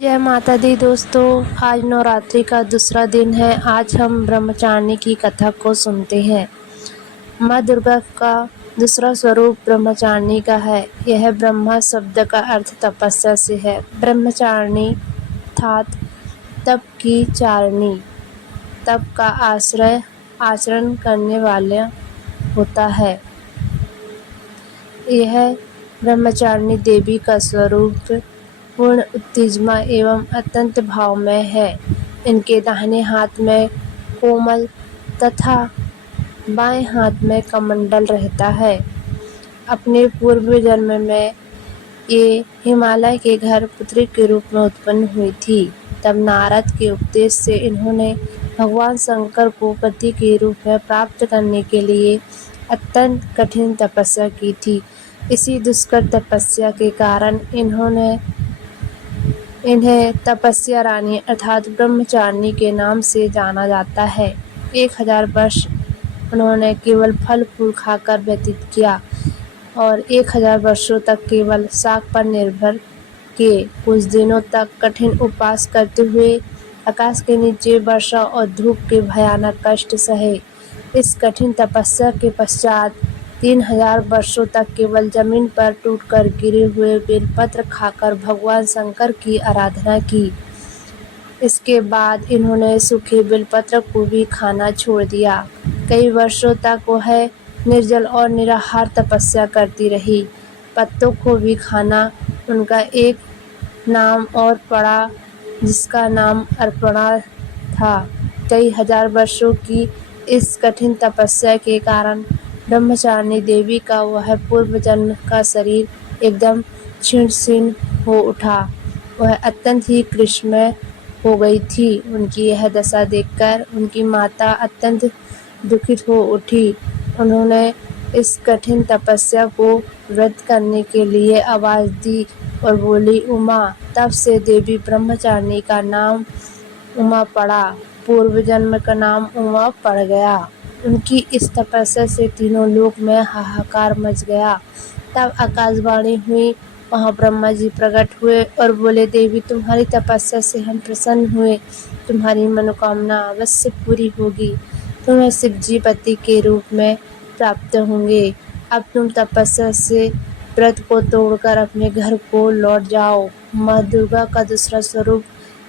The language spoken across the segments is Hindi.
जय माता दी दोस्तों, आज नवरात्रि का दूसरा दिन है। आज हम ब्रह्मचारिणी की कथा को सुनते हैं। माँ दुर्गा का दूसरा स्वरूप ब्रह्मचारिणी का है। यह ब्रह्मा शब्द का अर्थ तपस्या से है। ब्रह्मचारिणी अर्थात तप की चारिणी, तप का आश्रय आचरण करने वाला होता है। यह ब्रह्मचारिणी देवी का स्वरूप पूर्ण उत्तेजना एवं अत्यंत भावमय है। इनके दाहिने हाथ में कोमल तथा बाएं हाथ में कमंडल रहता है। अपने पूर्व जन्म में ये हिमालय के घर पुत्री के रूप में उत्पन्न हुई थी। तब नारद के उपदेश से इन्होंने भगवान शंकर को पति के रूप में प्राप्त करने के लिए अत्यंत कठिन तपस्या की थी। इसी दुष्कर तपस्या के कारण इन्हें तपस्या रानी अर्थात ब्रह्मचारिणी के नाम से जाना जाता है। 1000 वर्ष उन्होंने केवल फल फूल खाकर व्यतीत किया और 1000 वर्षों तक केवल शाक पर निर्भर किए। कुछ दिनों तक कठिन उपवास करते हुए आकाश के नीचे वर्षा और धूप के भयानक कष्ट सहे। इस कठिन तपस्या के पश्चात 3000 वर्षों तक केवल जमीन पर टूटकर गिरे हुए बेलपत्र खाकर भगवान शंकर की आराधना की। इसके बाद इन्होंने सूखे बेलपत्र को भी खाना छोड़ दिया। कई वर्षों तक वह निर्जल और निराहार तपस्या करती रही। पत्तों को भी खाना उनका एक नाम और पड़ा, जिसका नाम अर्पणा था। कई हजार वर्षों की इस कठिन तपस्या के कारण ब्रह्मचारिणी देवी का वह पूर्व जन्म का शरीर एकदम क्षीण शीर्ण हो उठा। वह अत्यंत ही कृष्णमय हो गई थी। उनकी यह दशा देखकर उनकी माता अत्यंत दुखित हो उठी। उन्होंने इस कठिन तपस्या को व्रत करने के लिए आवाज दी और बोली, उमा। तब से देवी ब्रह्मचारिणी का नाम उमा पड़ा। पूर्व जन्म का नाम उमा पड़ गया। उनकी इस तपस्या से तीनों लोक में हाहाकार मच गया। तब आकाशवाणी हुई। वहाँ ब्रह्मा जी प्रकट हुए और बोले, देवी तुम्हारी तपस्या से हम प्रसन्न हुए। तुम्हारी मनोकामना अवश्य पूरी होगी। तुम्हें शिव जी पति के रूप में प्राप्त होंगे। अब तुम तपस्या से व्रत को तोड़कर अपने घर को लौट जाओ। माँ दुर्गा का दूसरा स्वरूप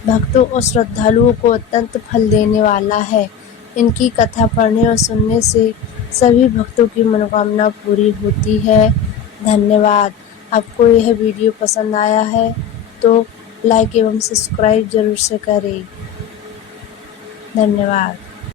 भक्तों और श्रद्धालुओं को अत्यंत फल देने वाला है। इनकी कथा पढ़ने और सुनने से सभी भक्तों की मनोकामना पूरी होती है। धन्यवाद। आपको यह वीडियो पसंद आया है तो लाइक एवं सब्सक्राइब जरूर से करें। धन्यवाद।